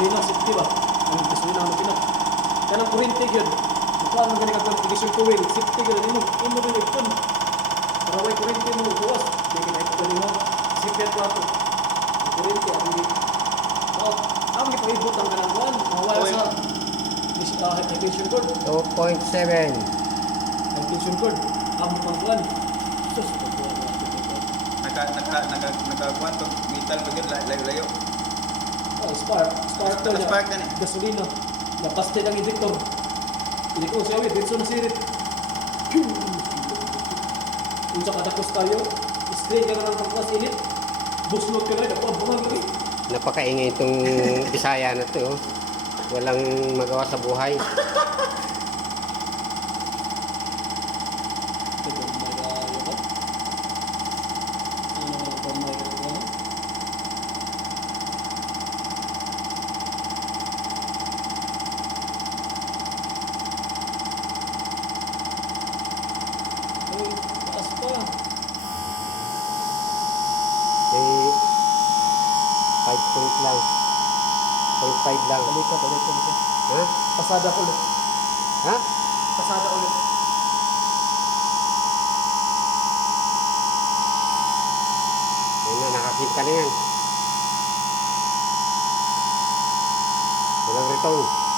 gasolina, safety ba? Ang gasolina mo pinat. Kanang kurente yun. Mukha mo ganyan kang ignition coil, safety yun. Imo rin ipon. Para may kurente mo, buwas. Hindi ka na ipon mo. Safety at plato. Kurente, ang hindi. Ang ipahibot ang kanang buwan. Mawala sa ignition cord. 2.7. Ignition cord. Ang pang buwan. Sus, Nakakuan to metal bagay layo-layo. oh, spark to niya. Spark yan eh. Gasolina. Napaste ng injector. Hindi ko siya awit. Dito na sirit. Kung sa katakos tayo, spray ka na ng pagkas init. Buslot ka na. Napabuhan ka rin. Napakaingay itong Bisaya na to. Walang magawa sa buhay. May 5 point lang. 0.5 lang. Balik ka siya. Ha? Pasada ulit. Ha? Pasada ulit. Ayun na, nakakita na yan. Walang ritong.